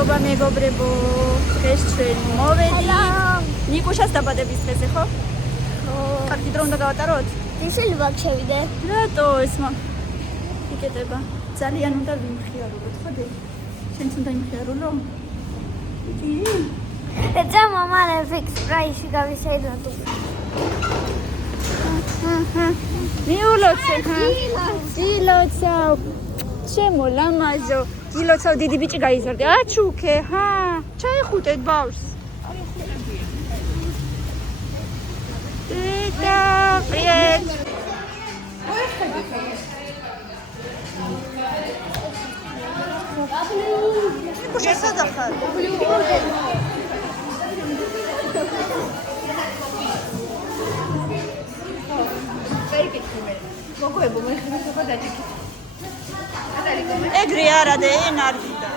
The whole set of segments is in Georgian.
მადლობა მეგობრებო, დღეს ჩვენ მოვედით ნიკუშას დაბადების დღეზე, ხო? კარგი დრო უნდა გავატაროთ? შეიძლება შევიდე. რატო ეს იკეტება? ძალიან უნდა ვიმხიარულოთ, ხო დე? შენც უნდა იმხიარულო? იგი? ეცა მამა ფიქს პრაისი გავისეიდო თუ. მიულოცე, დილოცავ. ჩემო ლამაზო. დილოცავ დიდი ბიჭი გაიზარდე. აჩუქე, ჰა. ჩაიხუტეთ ბავშვს. Tita, привет. Кушай садахар. ეგრე არა და ენარგიდა.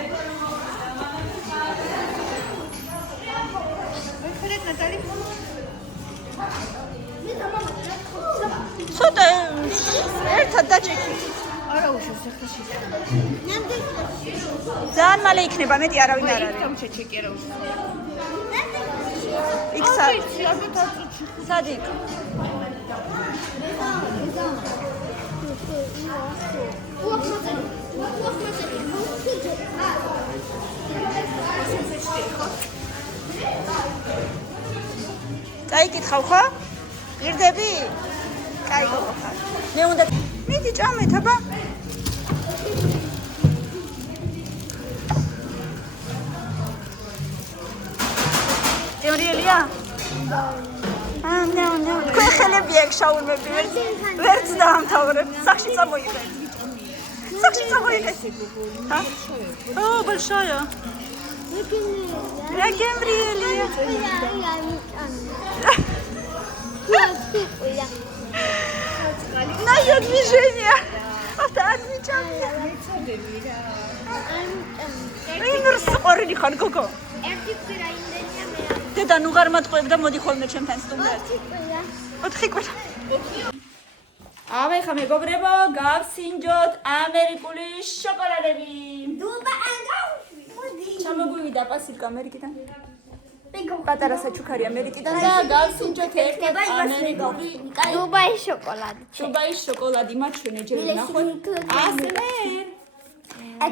ცოტა ერთად დაჭიქით. არა უშავს ახლა შეჭი. ძალიან მალე იქნება, მეტი არავინ არ არის. თამჩა ჩეკი არა უშავს. იქ სად? ალბათ აწუჩი. სად იქ? წაიკითხავ ხო? გირდები? კაი გოგო ხარ. მე უნდა მიდი ჭამეთ, აბა. თეორიელია? ნო. თქვენ ხელები აქ შაურმები ვერც დაამთავრებ. სახში წამოიღეთ. ჰა? ო, большая. Я Гемриэлия. На ее движение. Вот отмечание. Инрс орли ხარ გოგო. ერთი კვირა იმდენია მე. დედა ნუ ღარ მატყუებდა მოდი ხოლმე ჩემთან სტუმრად. 4 კვირა. აბა ხა მეგობრებო, გავსინჯოთ ამერიკული შოკოლადები. დუბა ანგაუში. ჩამოგვივიდა პასილკა ამერიკიდან. პატარა საჩუქარი ამერიკიდან და გავსინჯოთ ერთ ამერიკული დუბაის შოკოლადი. დუბაის შოკოლადი მათ ჩვენ ჯერ ნახოთ. ასმერ.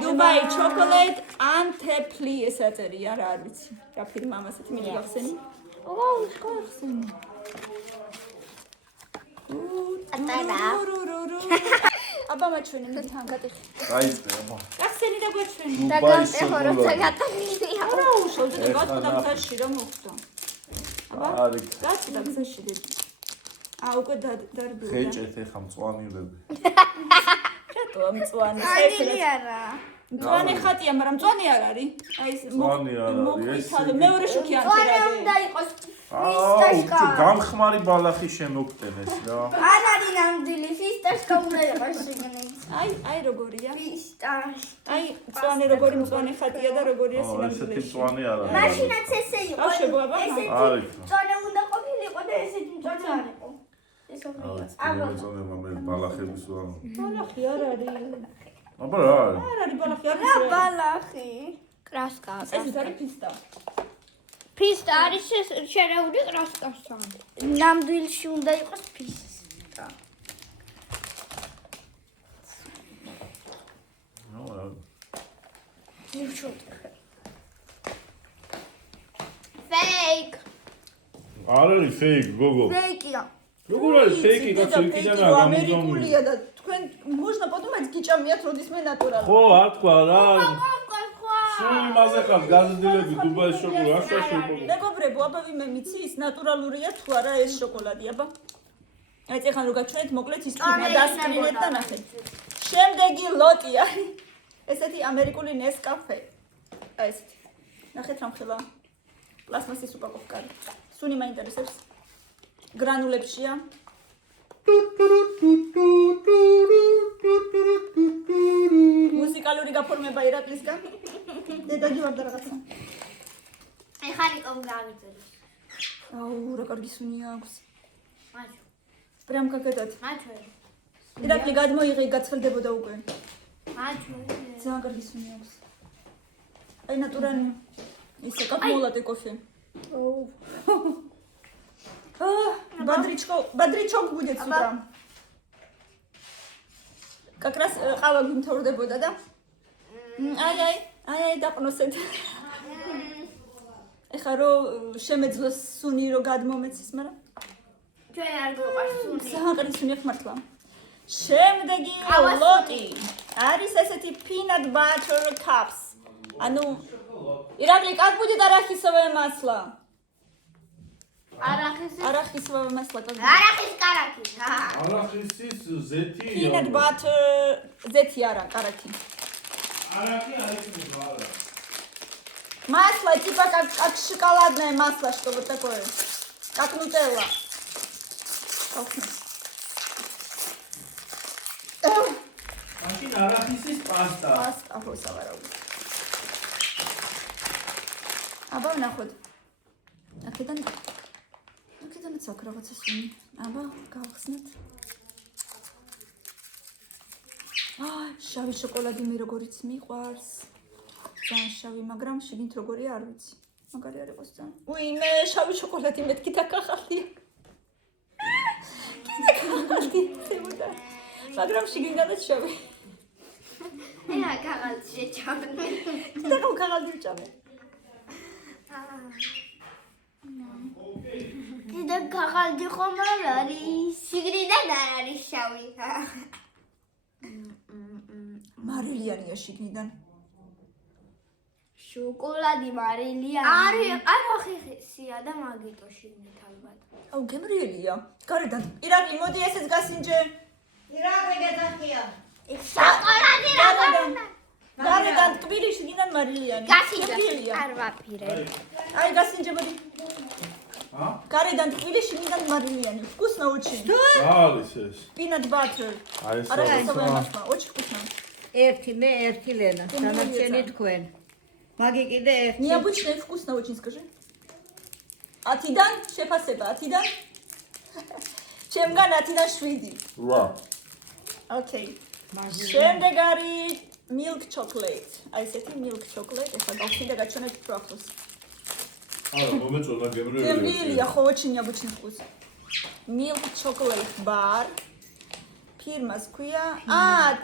დუბაი chocolate and tepli ეს აწერია რა არ ვიცი. რა ფირმა ამასეთ მიდი გახსენი. ოუ, გახსენი. აბა მათ ჩვენ თან გატეხი. დაიწყე აბა. გახსენი და გვაჩვენი. და გამტეხო როცა გატეხილია. რა უშავ და გაწყვეტა გზაში რა მოხდა. აბა არის. გაწყვეტა გზაში დედი. უკვე დარბია. ხეჭეთ ეხა მწვანილები. რატო მწვანე? არა. მწვანე ხატია, მაგრამ მწვანე არ არის. აი ეს მწვანე არ არის, მოყვითალო, მეორე შუქი არ მწვანე ხედავ. უნდა იყოს აუ, გამხმარი ბალახი შემოგტენეს რა. არ არის ნამდვილი ფისტაშკა უნდა იყოს შეგნით. აი როგორია? ფისტაშკა. აი მწვანე როგორი მწვანე ხატია და როგორია ესეთი სინამდვილეში. მწვანე არ არის. მაშინაც ესე იყო. არ შეგვა, ესეთი არის. მწვანე უნდა ყოფილიყო და ესეთი მწვანე არ იყო. ეს აუ, აბა. წონება მე ბალახების ვამო. ბალახი არ არის. აბა რა არის? არ არის ბალახი, არ რა არის. ბალახი? კრასკა. ეს არის ფისტა. ფისტა არის შერეული კრასკასთან. ნამდვილში უნდა იყოს ფისტა. ნუ რა. Fake. არ არის fake გოგო. Fake-ია. როგორ არის fake-ი კაცო იქიდან არ გამოგზავნილი. ამერიკულია და თქვენ можно подумать გიჭამიათ როდისმე ნატურალი. ხო, არ თქვა რა. სულ იმაზე ხარ გაზრდილები დუბაის შოკოლადი, რა შოკოლადი. მეგობრებო, აბა ვიმე მიცი ის ნატურალურია თუ არა ეს შოკოლადი, აბა. აი ეხლა რო გაჩვენეთ მოკლედ ის თემა დასკრინეთ და ნახეთ. შემდეგი ლოტი არის ესეთი ამერიკული ნესკაფე. აი ესეთი. ნახეთ რამხელა. პლასმასის უპაკოვკა. სუნი მაინტერესებს. გრანულებშია. მუსიკალური გაფორმება ირაკლისგან. დედა გივარდა რაღაცა. ეხლა რიკომ გავიწერე. აუ, რა კარგი სუნი აქვს. მაჩვენე. პრამ კაკეთად. მაჩვენე. ირაკლი გადმოიღე, გაცხელდებოდა უკვე. მაჩვენე. ძალიან კარგი სუნი აქვს. აი ნატურალი. ისე как молотый кофе. Бодрячок будет с утра. Как раз ყავა გიმთავრდებოდა და აი დაყნოსეთ. ეხლა რო შემეძლოს სუნი რო გადმომეცის, მაგრამ ჩვენ არ გვიყვარს სუნი. საყრის სუნი აქვს მართლა. შემდეგი ლოტი არის ესეთი peanut butter cups. ანუ ირაკლი, как будет арахисовое масло? Арахисовое масло как будет? არახის караки. არახისის ზეთი. Peanut butter зети არა, караки. არახი არის მაღლა. Масло типа как шоколадное масло, что вот такое. Как нутелла. მაშინ არახისის პასტა. Паста, ხო, სავარაუდოდ. აბა ვნახოთ. აქედანაც აქვს რაღაცა სუნი. აბა, გავხსნათ. შავი შოკოლადი მე როგორიც მიყვარს. ძალიან შავი, მაგრამ შიგნით როგორია არ ვიცი. მაგარი არ იყოს ძალიან. მე შავი შოკოლადი მეთქი დაკახალია. კიდე კახალია. მაგრამ შიგნიდანაც შავი. ეა კაღალდი შეჭამე. და კაღალდი ვჭამე. კიდე კაღალდი ხომ არ არის? შიგნიდან არ არის შავი. მარილიანია შიგნიდან. შოკოლადი მარილიანი. არახისია და მაგიტო შიგნით ალბათ. აუ გემრიელია. გარედან. ირაკლი, მოდი ესეც გასინჯე. ირაკლი გეძახია. შოკოლადი რა? გარედან ტკბილი შიგნიდან მარილიანი. გასინჯე. არ ვაფირე. აი გასინჯე მოდი. ა? გარედან ტკბილი შიგნიდან მარილიანი. Вкусно очень. არის ეს. Peanut butter. აი ეს არახისოვое масло. Очень вкусно. ერთი მე, ერთი ლენა. დანარჩენი თქვენ. მაგი კიდე ერთი. Необычно и вкусно очень, скажи. Атидан, შეფასება, атидан. ჩემგან атидан 7. რა. Okay. შემდეგ არის milk chocolate. აი ესეთი milk chocolate, ეხლა გავხსნი და გაჩვენეთ თუ ახლოს. არა, მომეწონა გემრიელია. გემრიელია, ხო, очень необычный вкус. Milk chocolate bar. ფირმას ქვია,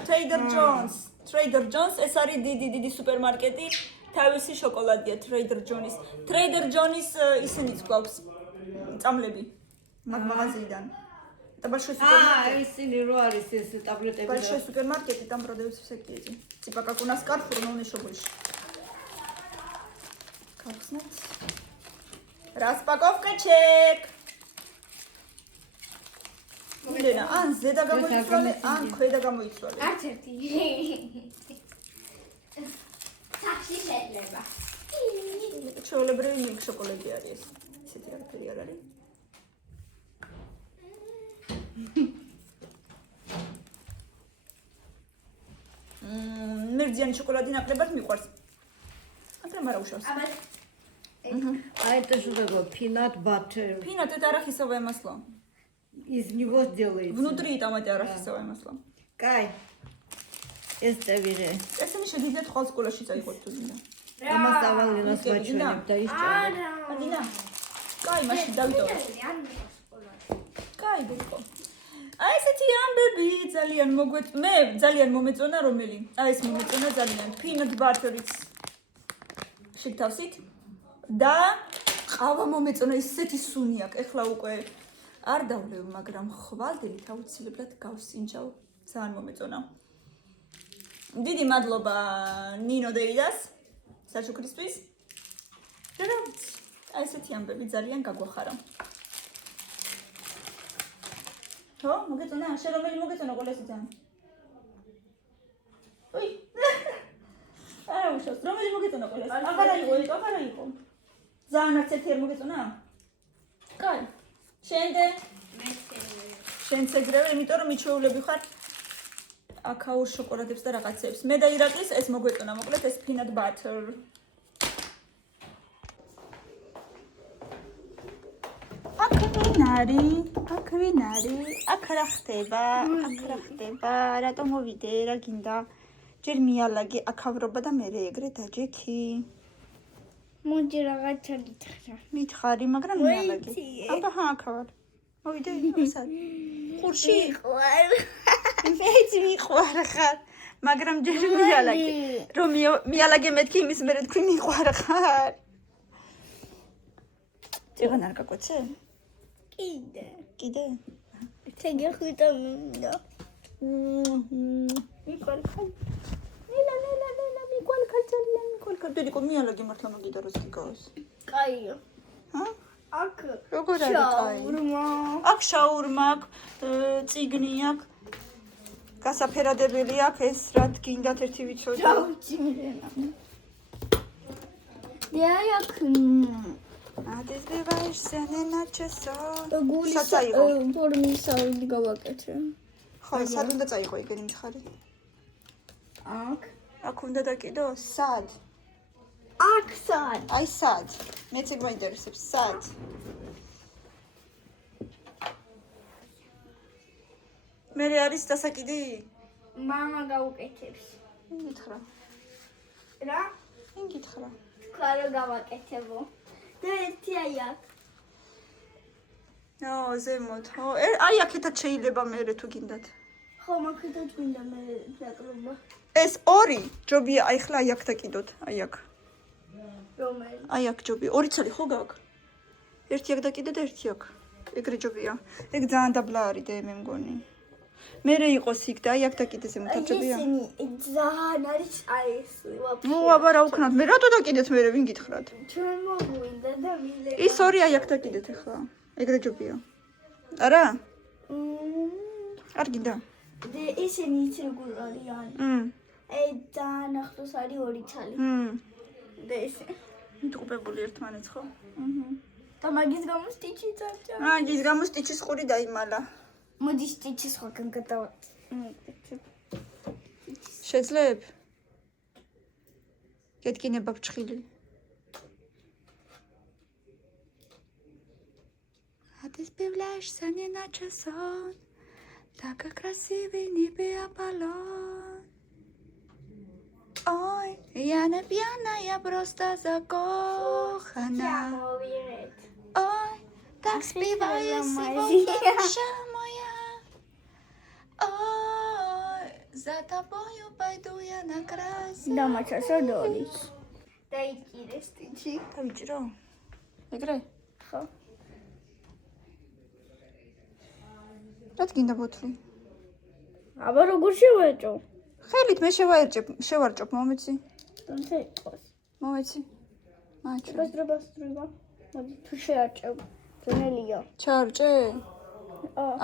Trader Joe's. Trader Joe's ეს არის დიდი სუპერმარკეტი. თავისი შოკოლადია Trader Joe's. Trader Joe's ისინიც გვაქვს წამლები მაგ მაღაზიიდან. Это большой супермаркет. ისინი რო არის ეს ტაბლეტები. Большой супермаркет, и там продаются всякие эти. Типа как у нас Carrefour, но он еще больше. Как знать? Распаковка чек. Лена, ზედა გამოიწვალე, ქვედა გამოიწვალე. არც ერთი. სახში შეიძლება. ჩვეულებრივი milk შოკოლადი არის ეს. ისეთი რაღაცა არ არის. მერძიანი შოკოლადი ნაკლებად მიყვარს. მაგრამ არა უშავს. А это что такое? Peanut butter. Peanut это арахисовое масло. Из него делается. Внутри там это арахисовое масло. Кай. ესტევირე. ესენი შეგიძლიათ ხვალ სკოლაში წაიღოთ თუ გინდა. ამას ავალენას ვაჩვენებ და ისჭამე. ადინა. კაი, მაშინ დავიტოვე. კაი, ბიჭო. აი ესეთი ამბები ძალიან მე ძალიან მომეწონა რომელი. აი ეს მომეწონა ძალიან. Peanut butter-იც შეგთავსით და ყავა მომეწონა ისეთი სუნი აქვს. ეხლა უკვე არ დავლევ, მაგრამ ხვალდებით აუცილებლად გავსინჯავ. ძალიან მომეწონა. დიდი მადლობა ნინო დეიდას საჩუქრისთვის. და რა ვიცი, აი ესეთი ამბები ძალიან გაგვახარა. ხო, მოგეწონა? შენ რომელი მოგეწონა ყველასი ძალიან? ой. არა უშავს, რომელი მოგეწონა ყველასი? აღარა იყო. ძალიან არც ერთი არ მოგეწონა? კაი. შენდე? შენც ეგრევე, იმიტომ რომ მიჩვეულები ხარ აქაურ შოკოლადებს და რაღაცებს. მე და ირაკლის ეს მოგვეწონა, მოკლედ ეს peanut butter. აქ ვინ არის? აქ რა ხდება? რატომ მოვიდე? რა გინდა? ჯერ მიალაგე აქავრობა და მე ეგრე დაჯექი. მოდი რაღაცა გითხრა. მითხარი, მაგრამ მიალაგე. აბა აქავარ. მოვიდე ისად. ხურში ხوار. მეც მიყვარ ხარ, მაგრამ ჯერ მიალაგე. რომ მიალაგე მეთქი იმის მერე თქვი მიყვარ ხარ. წეგან არ გაკოცე? კიდე? თეგი ხვიტა მინდა. მიყვარ ხარ. ნელა მიყვარ ხარ ძალიან მიყვარ ხარ. დედიკო მიალაგე მართლა მაგიდა როს გიგავს. კაიო. ჰა? აქ როგორ არის კაი? აქ შაურმა აქვს, წიგნი აქვს. გასაფერადებელი აქვს ეს რაც გინდათ ერთი ვიცოდე. დიახ. ადეს ბევაიშ სენენა ჩესო. გულის ფორმისავი გავაკეთე. ხო, სად უნდა წაიღო ეგენი მიხარი? აქ უნდა დაკიდო? სად? აქ სად? აი სად? მეც ეგ მაინტერესებს, სად? მე არის დასაკიდი? მამა გავუკეთებს. მითხრა. რა? გითხრა. თქვა რომ გავაკეთებო. და ერთი აი აქ. ზემოთ. აი აქეთაც შეიძლება მე თუ გინდათ. ხო, მაგითაც მინდა მე დაკლობა. ეს ორი ჯობია აი ხლა აი აქ დაკიდოთ, აი აქ. რომელი? აი აქ ჯობია. ორი ცალი ხო გაქვს? ერთი აქ დაკიდე და ერთი აქ. ეგრე ჯობია. ეგ ძალიან დაბლა არის და მე მგონი. მერე იყოს იქ და აი აქ დაკიდე ზემოთ ჯობია. ისინი ძალიან არის აი ეს ვაფშე. აბა რა უქნათ მე რატო დაკიდეთ მე ვინ გითხრათ? ჩვენ მოგვინდა და მილე. ის ორი აი აქ დაკიდეთ ახლა. ეგრე ჯობია. არა? არ გინდა? და ისინი იცი როგორ არიან? აი ძალიან ახლოს არის ორი ცალი. და ესე. მიტყუპებული ერთმანეთს ხო? და მაგის გამო სტიჩი წარჭა. მაგის გამო სტიჩის ყური დაიმალა. მოდი სტიჩის ხოქან გადავაც. შეძლებ? გეტკინება ფჩხილი. Адрес певляешь, не наче сон, такой красивый небе баллон. Ой, я не пьяная, я просто закохана. Ой, так спеваю сегодня душа моя. Ой, за тобою пойду я на край. დამაჩასო დოლის. დაიჭირე სტიჩი. დავიჭირო? ეგრე? ხო. რაც გინდა ბოთლი? აბა როგორ შევაჭო? ხელით მე შევარჭობ, მომეცი. თუმცა იყოს. მომეცი. მაჩვენე. დრობრება. მოდი თუ შეაჭევ. ძნელია. ჩარჭე?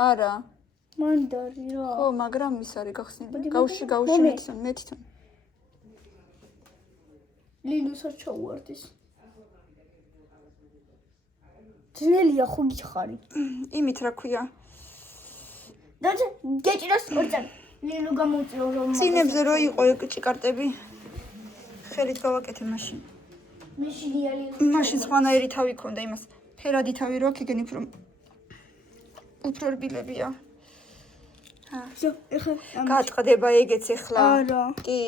არა. მანდარი რა. ხო, მაგრამ ის არის გახსნილი. გავში მე თვითონ. ლილუსაც ჩაუვარდის. ძნელია ხო გიხარი? იმით რა ქვია? და გეჭიროს ორწან. ლილუ გამოწიო რომ წინებზე რო იყო ეგ ჭიკარტები. ხელით გავაკეთე მაშინ. მეშინია ლილუ. მაშინ სხვანაირი თავი ქონდა იმას. ფერადი თავი რო აქ ეგენი უფრო რბილებია. ზო, ეხა გაწყდება ეგეც ახლა. არა. კი.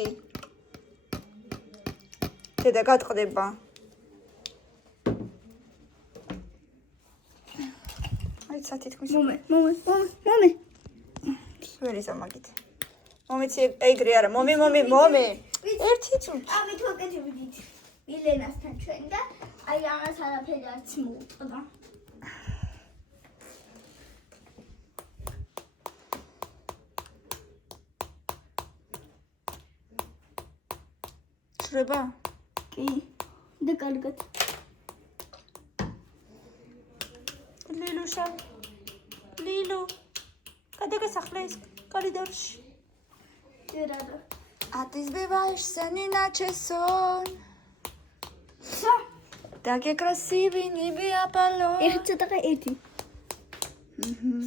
დედა გაწყდება. აი სათითქმის. მომე. ვერი ზამაგით. მომეცი ეგრე არა, მომე. ერთი წუთი. ამით ვაკეთებდით. მილენასთან ჩვენ და აი ამას არაფერი არც მოუწყდა. შრება? კი. და კარგად. ლილუშა. ლილუ. გადაგასახლე ის კორიდორში. დერადა. А ты сбиваешь сани наче сон. Такой красивый небе Аполлон. ეხა ცოტა ერთი.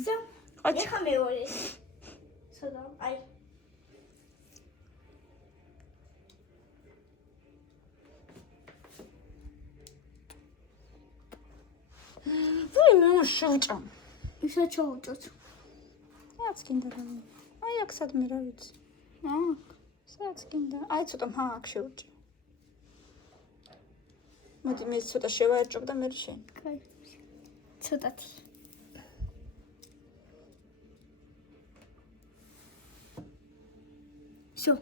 всё. ეხა მეორე. ცოტა აი. ვай მე შევჭამ. ისა ჩაუჭოთ. რაც გინდა რა. აი აქ სადმე რა ვიცი. სადაც გინდა? აი ცოტა აქ შევჭი. მოდი მე ცოტა შევაერჭობ და მე შენ. კაი. ცოტათი. Всё.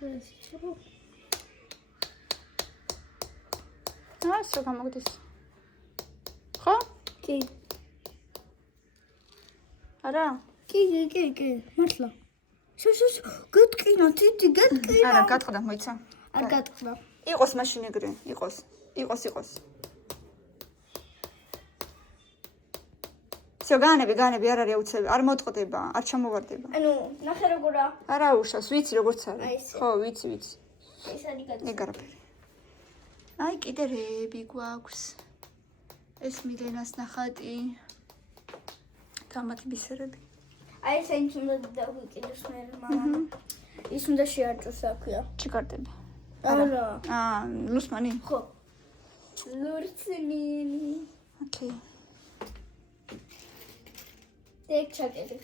Хорошо. Всё გამოგდის. ხო? კი. არა? კი. მართლა. Всё. გეტკინა, თითი გეტკინა. არა, გატყდა, მოიცა. არ გატყდა. იყოს მაშინ ეგრე, იყოს. всё, განები, არ არის აუცილებელი, არ მოტყდება, არ ჩამოვარდება. ანუ, ნახე როგორა. არა უშავს, ვიცი როგორც არის. აი ესე. ხო, ვიცი. ეს არის გაწ. ეგ არაფერი. აი კიდე რეები გვაქვს. ეს მილენას ნახატი. თამათი ბისერები. აი ეს აინც უნდა დავიკიდოს მე მამამ. ის უნდა შეარჭოს აქვია. ჩიკარტები. არა. ლუსმანი? ხო. ლურცნინი. ოკეი. ეგ ჩაკეთე.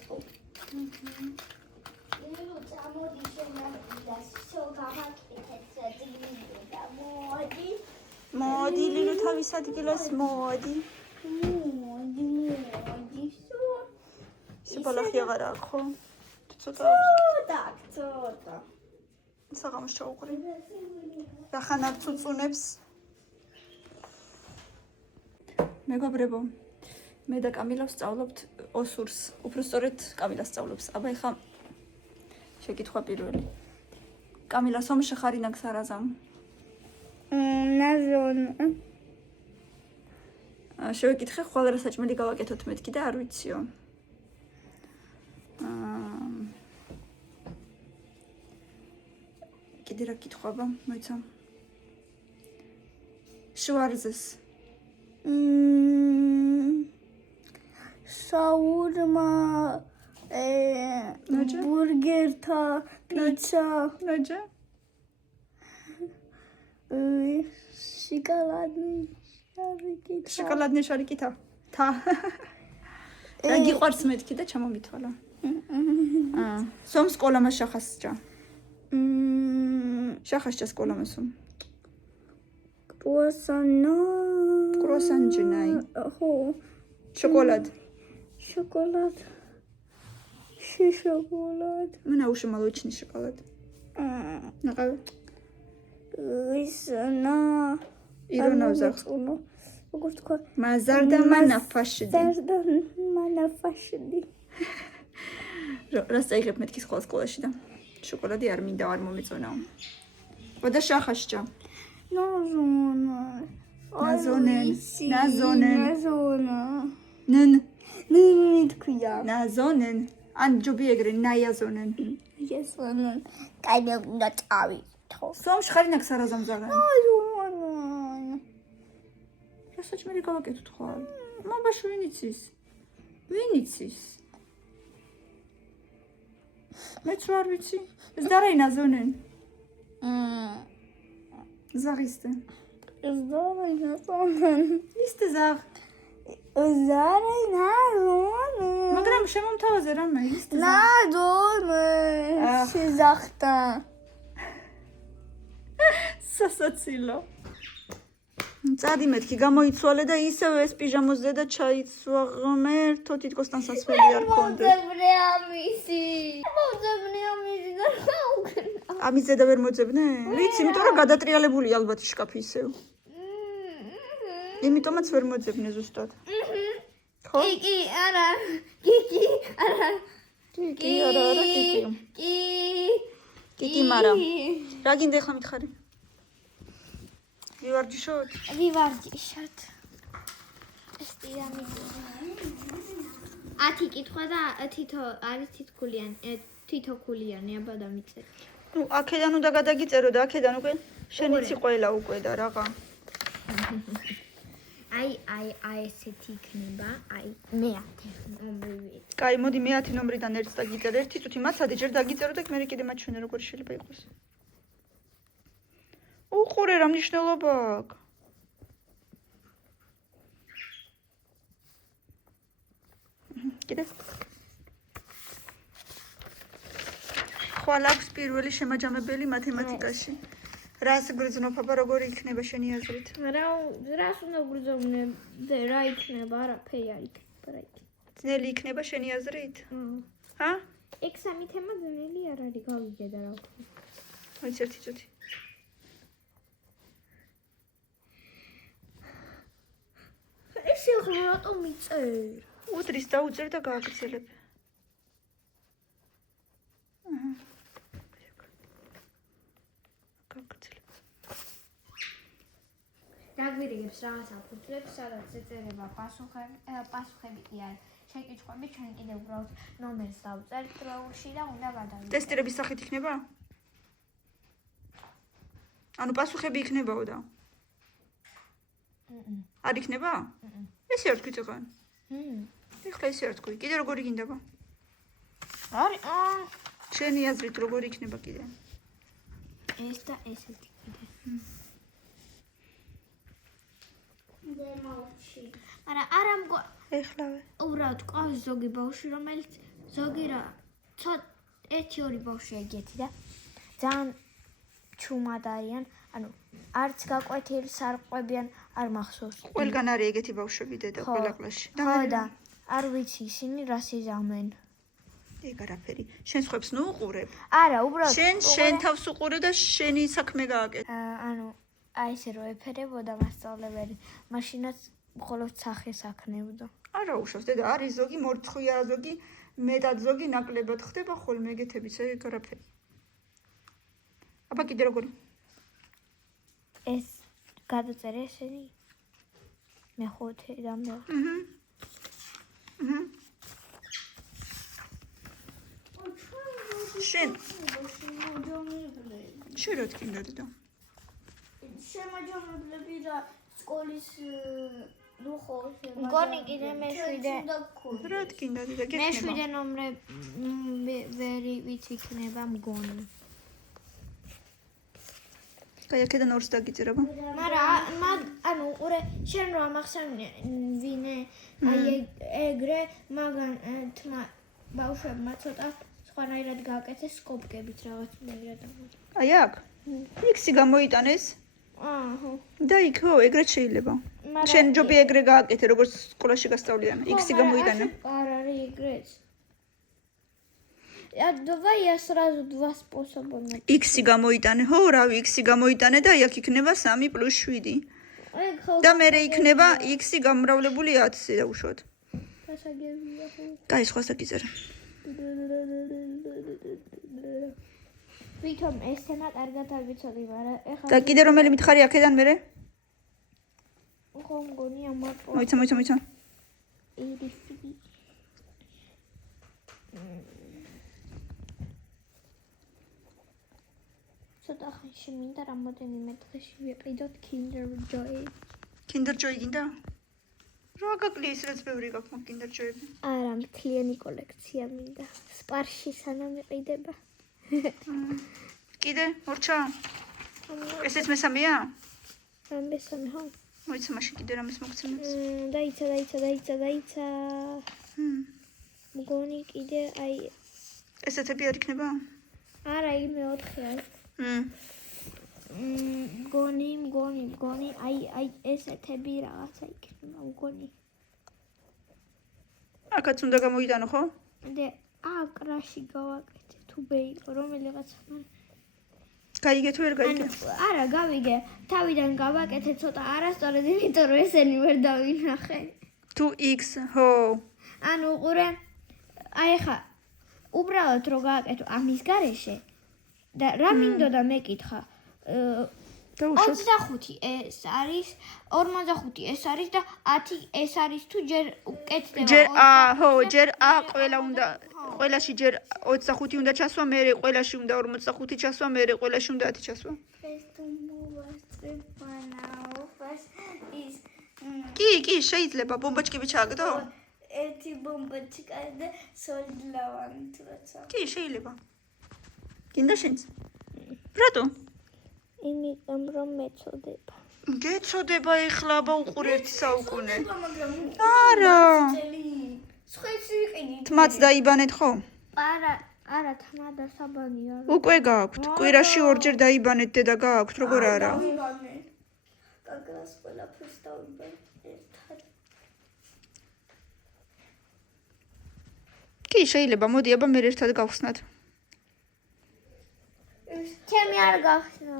ნუ წამოდი შემოვიდა, შო გამაკეთეთ დილიდა. მოდი ლილუ თავის ადგილას მოდი. მოდი. სიბალახი აღარ აქვს ხო? ცოტა. საღამოს ჩაუყრი. რახანარ წუწუნებს. მეგობრებო, მე და კამილა ვსწავლობთ ოსურს. უფრო სწორედ კამილა სწავლობს. აბა ეხა შეკითხვა პირველი. კამილა სომშე ხარინაგ სარაზამ. ნაზონ. შევეკითხე ხვალ რა საჭმელი გავაკეთოთ მეთქი და არ ვიციო. კიდე რა კითხვაა, მოიცა. შვარზეს. შაურმა ბურგერთა პიცა ნაჯა? შოკოლადნი შარიკითა. თა. რა გიყვარს მეთქი და ჩამომითვალა. სომ სკოლა მასახასჭა. შახასჭა სკოლა მასომ. კრუასანჯინაი. ხო. შოკოლად. შოკოლად. მე ნაუში მალოჩნი შოკოლად. ნაყავ. ისნა. ირონავზახ. როგორ თქვა? მაზარდა მანაფაშდი. რა წაიღებ მეთქი სკოლაში და შოკოლადი არ მინდა არ მომეწონაო. და შახასჭა. ნაზონენ. ნენ. თქვია. ნაზონენ. ან ჯობი ეგრე ნაიაზონენ. ესონენ. კაი მე უნდა წავიდო. სომ შხარინაგ სარაზამზაგან. ნაზონენ. რა საჭმელი გავაკეთოთ ხვალ? მაბაშ ვინ იცის? მეც რა არ ვიცი. ზდარაი ნაზონენ. ზაღისტე. ზდარაი ნაზონენ. ისტე ზაღ. ზდარაი ნაზონენ. მაგრამ შემომთავაზე რამე ისტე ზაღ. ნაზონენ. შეზახტა. სასაცილო. წადი მეთქი გამოიცვალე და ისევე ეს პიჟამოზე და ჩაიცვა ღმერთო თითქოს თანსაცმელი არ ქონდეს. ამის ზედა ვერ მოძებნე? ვიცი, იმიტომ რომ გადატრიალებული ალბათ შკაფი ისევ. იმიტომაც ვერ მოძებნე ზუსტად. ხო? კი, არა. კი, არა. კი, არა, კი, მარა. რა გინდა ხა მითხარი? ვივარჯიშოთ? ვივარჯიშოთ. ეს ტირამიზუ. 10 კითხვა და თითო არის თითოქულიანი, აბა დამიწერ. ნუ აქედან უნდა გადაგიწერო და აქედან უკვე შენიცი ყველა უკვე და რაღა. აი ესეთი იქნება. აი მე-10 ნომრი. კაი, მოდი მე-10 ნომრიდან ერთს დაგიწერ. ერთი წუთი მაცადე ჯერ დაგიწერო და მე კიდე მაჩვენე როგორ შეიძლება იყოს. უყურე რა მნიშვნელობა აქვს. კიდე. ხვალ აქვს პირველი შემაჯამებელი მათემატიკაში. რას გრძნობ აბა როგორი იქნება შენი აზრით? რას უნდა გრძნობნე რა იქნება არაფერი არ იქნება რა იქნება. ძნელი იქნება შენი აზრით? ჰა? ექსამი თემა ძნელი არ არის გავიგე და რა ვქნა. მოიც ერთი წუთი. ესე ხო რატომ მიწერ? უდრის დაუწერ და გააგრძელებ. აჰა. გააგრძელებ. დაგვირიგებს რაღაცა ფუტლებს, სადაც ეწერება პასუხები კი არის. შეკითხვები ჩვენ კიდევ უბრალოდ ნომერს დავწერთ დროულში და უნდა გადავიდეთ. ტესტირების სახით იქნება? ანუ პასუხები იქნებაო და? არ იქნება? ესე არ თქვი წეგან. ეხლა ესე არ თქვი. კიდე როგორი გინდება? არის შენი აზრით როგორი იქნება კიდე? ეს და ესეთი კიდე. არა არა მგო ეხლავე. უბრალოდ ყავს ზოგი ბავშვი რომელიც ზოგი რა ერთი ორი ბავშვი ეგეთი და ძალიან ჩუმად არიან ანუ არც გაკვეთილს არ ყვებიან არ მახსოვს ყველგან არის ეგეთი ბავშვები დედა ყველა კლასში. ხო და არ ვიცი ისინი რას იზამენ ეგ არაფერი. შენ სხვებს ნუ უყურებ. არა უბრალოდ შენ თავს უყურე და შენი საქმე გააკეთე. ანუ აი ესე რო ეფერებოდა მასწავლებელი მაშინაც მხოლოდ სახეს აქნევდა არა უშავს დედა არის ზოგი მორცხვია ზოგი მეტად ზოგი ნაკლებად ხდება ხოლმე ეგეთებიც ეგ არაფერი. აბა კიდე როგორი? ეს გადაწერე ესენი მეხუთე და მე შენ რა თქინდა დედა? შემაჯამებლები და სკოლის ნუ ხო მგონი კიდე მეშვიდე რა თქინდა დედა გექნება? მეშვიდე ნომრე ვერი ვიცი იქნება მგონი კაი აქედან ორს დაგიწერება. მაგრამ ანუ ყურე შენ რო ამახსენე ვინე აი ეგრე მაგან თმა ბავშვებმა ცოტა სხვანაირად გააკეთეს სკოპკებით რაღაც მეერად. აი აქ? იქსი გამოიტანეს? აჰა. და იქო ეგრეთ შეიძლება. შენ ჯობი ეგრე გააკეთე როგორც სკოლაში გასწავლიან. იქსი გამოიტანა. არ არის ეგრეც. Давай я сразу два способа. X-ი გამოიტანე. ხო, რავი, X-ი გამოიტანე და აი აქ იქნება 3 + 7. და მე იქნება X-ი გამრავლებული 10-ზე დაუშვათ. გასაგებია ხო. კაი, სხვას დაგიწერე. ვითომ ეს თემა კარგად არ ვიცოდი, მაგრამ ეხლა და კიდე რომელი მითხარი აქედან მერე? ხო მგონი ამაყო. მოიცა. ცოტა ხანში მინდა რამოდენიმე დღეში ვიყიდოთ Kinder Joy. Kinder Joy გინდა? რა გაკლიის რაც ბევრი გაქვს მაგ Kinder Joy-ები? არა, მთლიანი კოლექცია მინდა. სპარში სანამ იყიდება. კიდე? მორჩა? ესეც მესამეა? მესამე ხო? მოიცა მაშინ კიდე რამეს მოგცემებს? დაიცა. მგონი კიდე აი ესეთები არ იქნება? არა, იმე 4 არის. მგონი, აი ესეთები რაღაცა იქნება, მგონი. აქაც უნდა გამოიტანო, ხო? და აკრაში გავაკეთე თუ ბეიკო, რომელიღაც გაიგე თუ ვერ გაიგე? არა, გავიგე. თავიდან გავაკეთე ცოტა არასწორად, იმიტომ რომ ესენი ვერ დავინახე. თუ X, ხო. ანუ ყურე, აი ხა უბრალოდ რო გააკეთო ამის გარეშე და რა მინდოდა მეკითხა 25 ეს არის 45 ეს არის და 10 ეს არის თუ ჯერ უკეთდება ჯერ ჯერ ყველა უნდა ყველაში ჯერ 25 უნდა ჩასვა მერე ყველაში უნდა 45 ჩასვა მერე ყველაში უნდა 10 ჩასვა კი შეიძლება ბომბაჭკები ჩააგდო ერთი ბომბაჭკა და სოლიდლავანი თუ რაცა კი შეიძლება გინდა შენც რატო იმიტომ რომ მეწოდება გეწოდება ეხლა აბა უყურე ერთი საუკუნე არა სხვისი ვიყიდი. თმაც დაიბანეთ ხო? არა, თმა და საბანი არა. უკვე გააქვთ. კვირაში ორჯერ დაიბანეთ დედა გააქვთ, როგორ არა? დავიბანე. კაკრას ყველაფერს დავიბანე ერთად. კი, შეიძლება, მოდი აბა მე ერთად გავხსნათ. ჩემი არ გახსნა.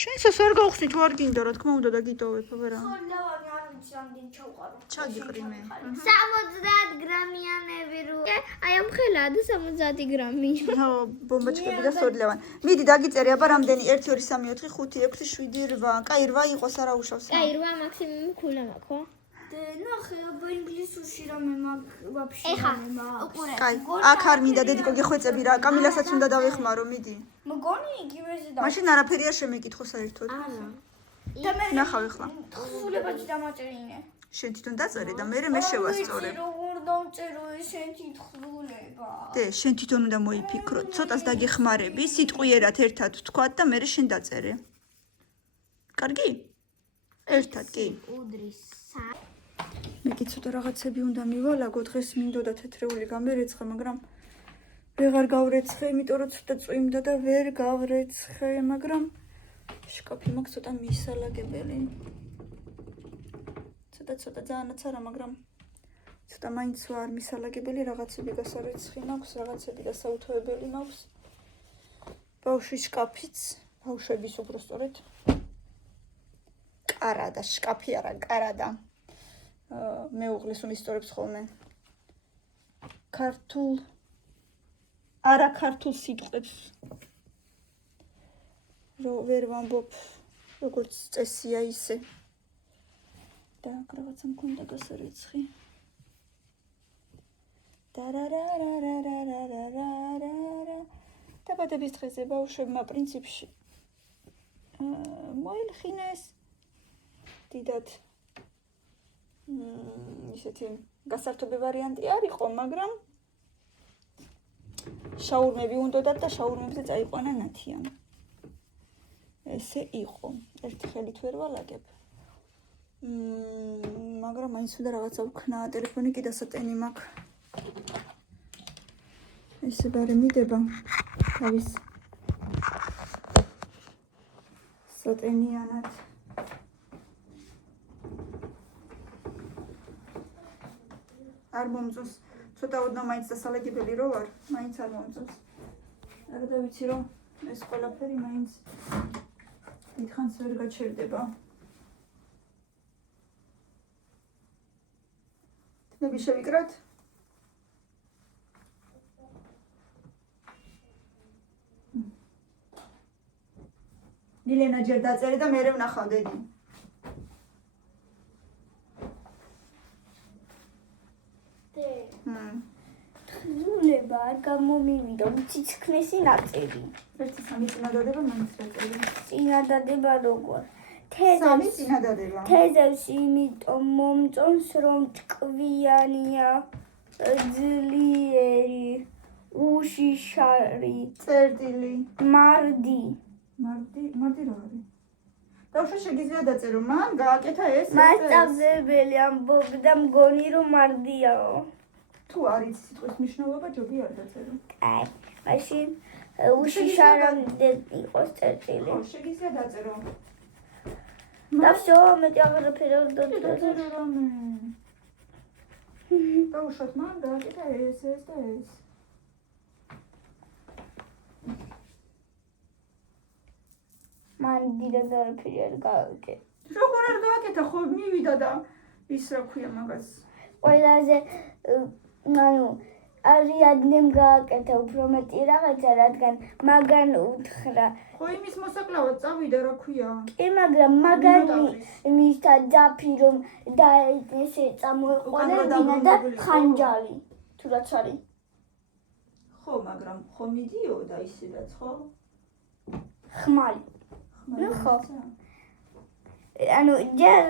შენსაც არ გავხსნით, ვარ გინდა, რა თქმა უნდა დაგიტოვებ, აბარა. ხოლმე არ ვიცი ამდენ ჩავყარო. ჩაგიყრი მე. 70 გრამიანები რო. აი ამ ხელად 70 გრამი. ხო, ბომბაჩკები და სოდლევან. მიდი დაგიწერე, აბა რამდენი? 1 2 3 4 5 6 7 8. კაი, 8 იყოს, არა უშავს. კაი, 8 მაქსიმუმ ქულა მაქვს, ხო? ნახე, აბა ინგლისურში რამე მაგ ვაფშე რამე. უყურე. კაი, აქ არ მინდა დედიკო გეხვეწები რა, კამილასაც უნდა დავეხმარო, მიდი. მგონი იგივეზე და. მაშინ არაფერია შემეკითხო საერთოდ. არა. და მე ნახავ ახლა. თხზულებაში დამაწერინე. შენ თვითონ დაწერე და მე მე შევასწორე. როგორ დავწერო ესენ თითხულება. დე, შენ თვითონ უნდა მოიფიქრო, ცოტას დაგეხმარები, სიტყვიერად ერთად ვთქვათ და მე შენ დაწერე. კარგი? ერთად, კი. უდრის. მე კი ცოტა რაღაცები უნდა მივალაგო, დღეს მინდოდა თეთრეული გამერეცხა, მაგრამ ვეღარ გავრეცხე, იმიტომ რომ ცოტა წვიმდა და ვერ გავრეცხე, მაგრამ შკაფი მაქვს ცოტა მისალაგებელი. ცოტა ძალიანაც არა, მაგრამ ცოტა მაინც ვარ მისალაგებელი, რაღაცები გასარეცხი მაქვს, რაღაცები დასაუთოებელი მაქვს. ბავშვის შკაფიც, ბავშვების უბრალოდ კარადა, შკაფი არა, კარადა. მეუღლის უმისტორებს ხოლმე. არა ქართულ სიტყვებს. რო ვერ ვამბობ, როგორც წესია ისე. და რაღაცა მქონდა გასარეცხი. დაბადების დღეზე ბავშვებმა პრინციპში მოილხინეს დიდად ისეთი გასართობი ვარიანტი არ იყო, მაგრამ შაურმები უნდოდათ და შაურმებზე წაიყვანა ნათიან. ესე იყო. ერთი ხელით ვერ ვალაგებ. მაგრამ მაინც უნდა რაღაცა ვქნა, ტელეფონი კი დასატენი მაქვს. ესე ბარე მიდება თავის სატენიანად. არ მომწონს, ცოტა ოდნავ მაინც დასალაგებელი რო ვარ, მაინც არ მომწონს. არა და ვიცი რომ ეს ყველაფერი მაინც დიდხანს ვერ გაჩერდება. თმები შევიკრათ? ნილენა ჯერ დაწერე და მერე ვნახავ დედი. თხზულება არ გამომივიდა, მციცქნესი ნაწერი. ერთი სამი წინადადება მაინც დაწერე. წინადადება როგორ? სამი წინადადება. თეზევს იმიტომ მომწონს, რომ ჭკვიანია, ძლიერი, უშიშარი, წერტილი. მარდი. მარდი რა არის? დავშვა შეგიძლია დაწერო, მან გააკეთა ეს. მასწავლებელი ამბობდა მგონი რომ მარდიაო. თუ არის სიტყვის მნიშვნელობა, ჯობი არ დაწერო. კაი, მაშინ უშიშარამდე იყოს წერტილი. ხო, შეგიძლია დაწერო. და всё, მეტი აღარაფერი არ დაწერო რამე. დავუშვათ, მან გააკეთა ეს და ეს. მან დიდად არაფერი არ გააკეთა. როგორ არ გააკეთა, ხო მივიდა და ის რა ქვია მაგას. ყველაზე არიადნემ გააკეთა უფრო მეტი რაღაცა, რადგან მაგან უთხრა. ხო იმის მოსაკლავად წავიდა რა ქვია. კი, მაგრამ მაგანი მისთა დაფი რომ და ესე წამოეყოლებინა და ხანჯალი. თუ რაც არის. ხო, მაგრამ ხო მიდიოდა ისედაც, ხო? ხმალი. ნუ ხო. ანუ ჯერ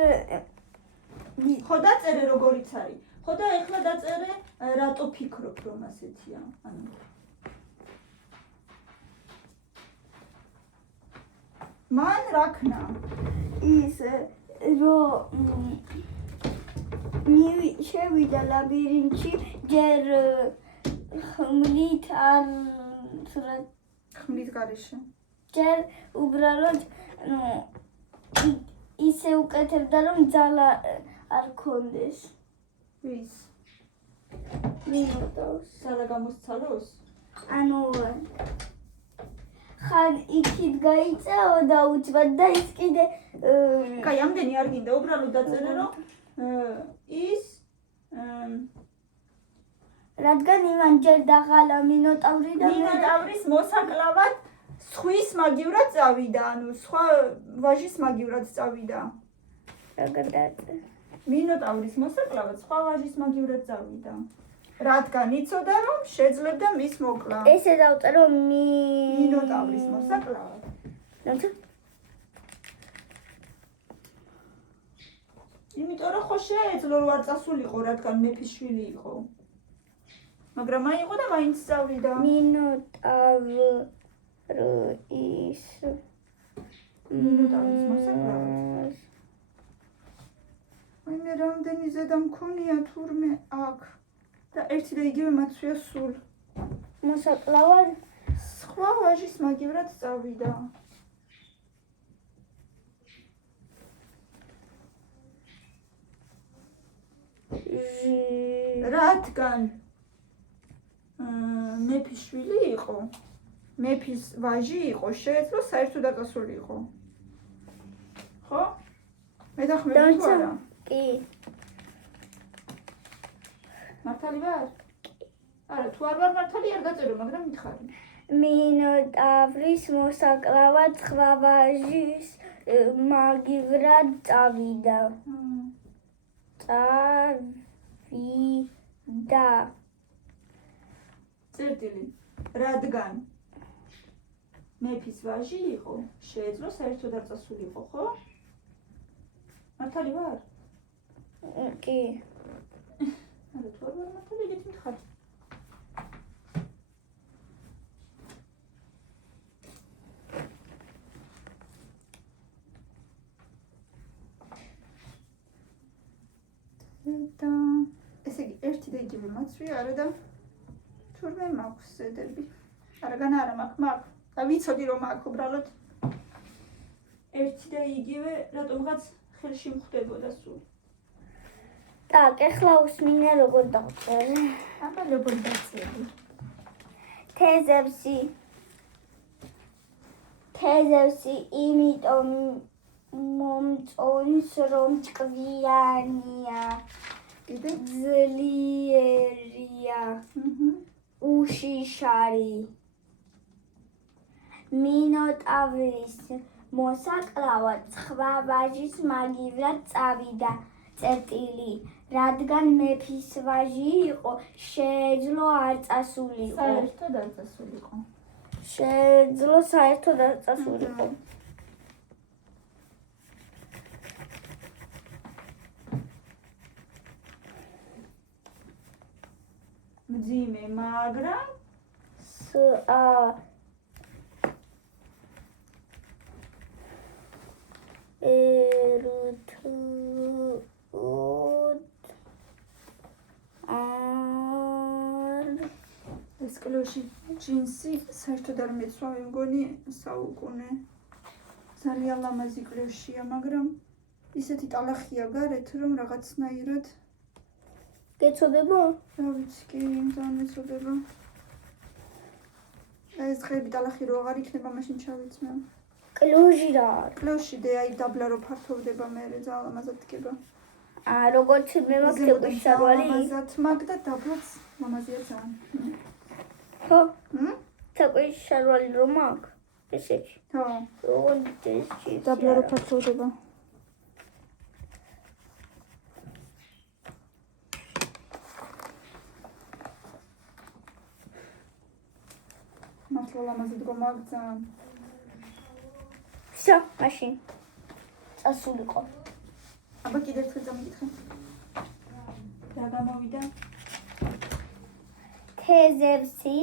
ხო დაწერე როგორიც არის. ხო და ეხლა დაწერე რატო ფიქრობ რომ ასეთია. ანუ მან რა ქნა? ის რომ შევიდა ლაბირინთში ჯერ ხმლით არ ხმლით გარეშე. ჯერ უბრალოდ ისე უკეთებდა რომ ძალა არ ქონდეს. ვის? მინუტავს. სალა გამოსცალოს? ანუ ხან იქით გაიწეო და უცბად და ის კიდე კაი, ამდენი არ გინდა, უბრალოდ დაწერე რომ ის რადგან იმან ჯერ დაღალა მინოტავრი და მინოტავრის მოსაკლავად სხვის მაგივრად წავიდა, ანუ სხვა ვაჟის მაგივრად წავიდა. როგორ დაწერე? მინოტავრის მოსაკლავად სხვა ვაჟის მაგივრად წავიდა. რადგან იცოდა რომ შეძლებდა მის მოკლა. ესე დავწერო მინოტავრის მოსაკლავად. ნაცა იმიტომ რომ ხო შეეძლო რომ არ წასულიყო, რადგან მეფის შვილი იყო. მაგრამ აიღო და მაინც წავიდა. მინოტავრის მოსაკლავად. აი მე რამდენი ზედა მქონია თურმე აქ და ერთი და იგივე მაცვია სულ. მოსაკლავად სხვა ვაჟის მაგივრად წავიდა. რადგან მეფის შვილი იყო, მეფის ვაჟი იყო, შეეძლო საერთოდ არ წასულიყო. ხო? მეთახმები თუ არა? კი. მართალი ვარ? არა, თუ არ ვარ მართალი არ გაწერო, მაგრამ მითხარი. მინოტავრის მოსაკლავად სხვა ვაჟის მაგივრად წავიდა. წავიდა. წერტილი. რადგან მეფის ვაჟი იყო, შეეძლო საერთოდ არ წასულიყო, ხო? მართალი ვარ? კი. არა, თუ არ ვარ მართალი, ეგეთი მითხარი. და ესე იგი ერთი და იგივე მაცვია, არა და თურმე მაქვს ზედები. არაგან არა მაქვს. და ვიცოდი რომ მაქვს უბრალოდ ერთი და იგივე რატომღაც ხელში მხვდებოდა სულ. так, ეხლა უსმინე როგორ დავწერე. აბა როგორ დაწერე? თეზევსი იმიტომ მომწონს რომ ჭკვიანია. კიდე? ძლიერია. უშიშარი. მინოტავრის მოსაკლავად სხვა ვაჟის მაგივრად წავიდა. წერტილი. რადგან მეფის ვაჟი იყო, შეეძლო არ წასულიყო. საერთოდ არ წასულიყო. შეეძლო საერთოდ არ წასულიყო. მძიმე, მაგრამ ეს კლოში ჯინსი საერთოდ არ მეცვა, მე მგონი საუკუნე ძალიან ლამაზი კლოშია, მაგრამ ისეთი ტალახია გარეთ, რომ რაღაცნაირად გეცოდება? რა ვიცი, კი, ძალიან ეცოდება. ეს ხები ტალახი რო აღარ იქნება, მაშინ ჩავიცმე. კლოჟი რა არის? კლოში დე აი დაბლა რო ფართოვდება, მე ძალიან ლამაზად დგება. როგორც მე მაქვს თეკვის შარვალი. ლამაზად მაგ და დაბლაც ლამაზია ძალიან. ხო? თეკვის შარვალი რომ მაქვს? ესეთი. ხო. ოღონდ დაბლა რო ფართოვდება. მართლა ლამაზად გომაგ ძალიან. всё, მაშინ წასულიყო. აბა კიდე ერთხელ წამიკითხე. რა გამოვიდა? თეზევსი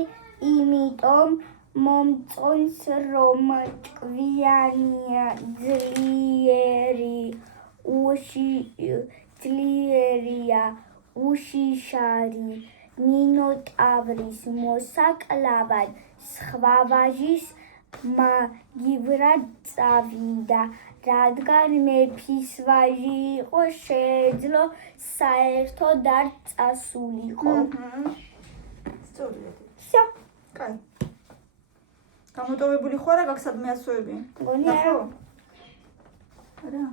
იმიტომ მომწონს რომ ჭკვიანია, ძლიერი, ძლიერია უშიშარი მინოტავრის მოსაკლავად სხვა ვაჟის მაგივრად წავიდა რადგან მეფის ვაჟი იყო შეეძლო საერთოდ არ წასულიყო სწორია. всё კაი. გამოტოვებული ხო არა გაქვს სადმე ასოები? მგონი არა. არა.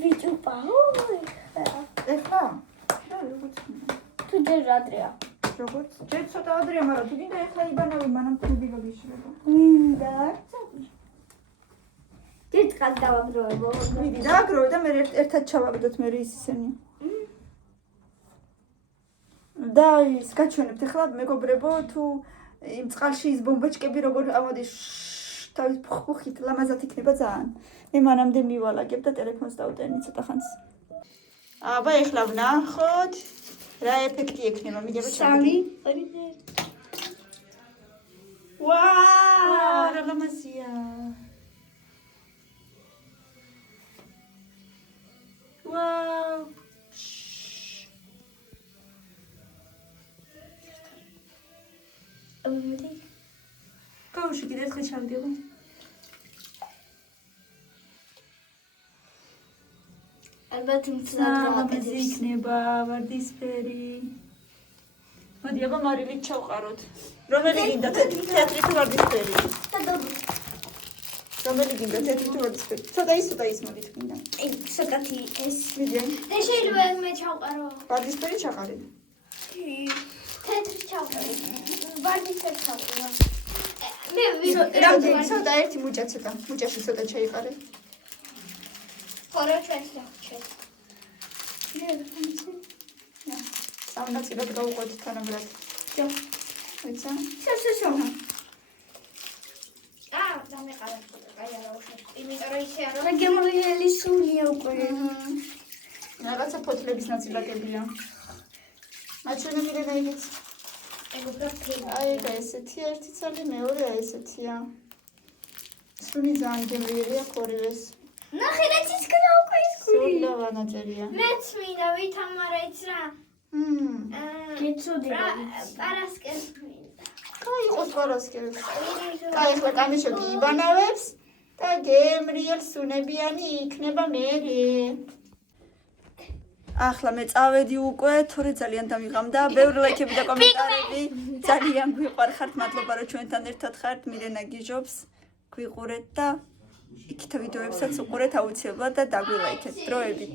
ვიჭუპაო ეხლა? და როგორც თუ ჯერ ადრეა როგორც ჯერ ცოტა ადრეა, მაგრამ თუ გინდა ეხლა იბანავი, მანამ თუდი გაგიშრება. მინდა ჯერ წყალ დავაგროვებო მიდი დააგროვე და მე ერთად ჩავაგდოთ მე ის ისენი. და ის გაჩვენებთ ეხლა მეგობრებო თუ იმ წყალში ის ბომბაჭკები როგორ ამოდის თავის ფუხფუხით ლამაზად იქნება ძალიან. მე მანამდე მივალაგებ და ტელეფონს დავტენი ცოტა ხანს. აბა ეხლა ვნახოთ რა ეფექტი ექნება მიგება სამი ვაუ რა ლამაზია. ვაუ გაუშვი კიდე ერთხელ ჩავიდება. ალბათ ლამაზი იქნება ვარდისფერი. მოდი აბა მარილით ჩავყაროთ. რომელი გინდა თეთრი თუ ვარდისფერი? რომელი გინდა თეთრი თუ ვარდისფერი? ცოტა ის მოდით გინდა. საკათი ეს მიდი და შეიძლება მე ჩავყარო ვარდისფერი ჩაყარი. თეთრი ჩავყარო ვარდისფერი ჩავყარო მე რამდენი ცოტა ერთი მუჭა ცოტა მუჭაში ცოტა ჩაიყარე. ხორო ჩაჭე სამნაწილად გავუყვეთ თანაბრად. ჯო ვიცა? შო დამეყარა აი არა უშვებ იმიტომ რომ ისე არა გემრიელი სულია უკვე რაღაცა ფოთლების ნაწილაკებია. მაჩვენებიდან აიგეთ. აი და ესეთი ერთი ცალი მეორე აი ესეთია. სუნი ძალიან გემრიელია ორივეს. ნახე რა ცისკრა უკვე ის გული სულა ვანაწერია. მეც მინდა ვითამარა ის რა გეცოდი პარასკევს მინდა კაი იყოს პარასკევს. კაი ახლა კამიშოკი იბანავებს და გემრიელ სუნებიანი იქნება მერე. ახლა მე წავედი უკვე, თორე ძალიან დამიღამდა. ბევრი ლაიქები და კომენტარები. ძალიან გვიყვარხართ, მადლობა რომ ჩვენთან ერთად ხართ. მირენა გიჟობს. გვიყურეთ და იქით ვიდეოებსაც უყურეთ აუცილებლად და დაგვილაიქეთ. დროებით.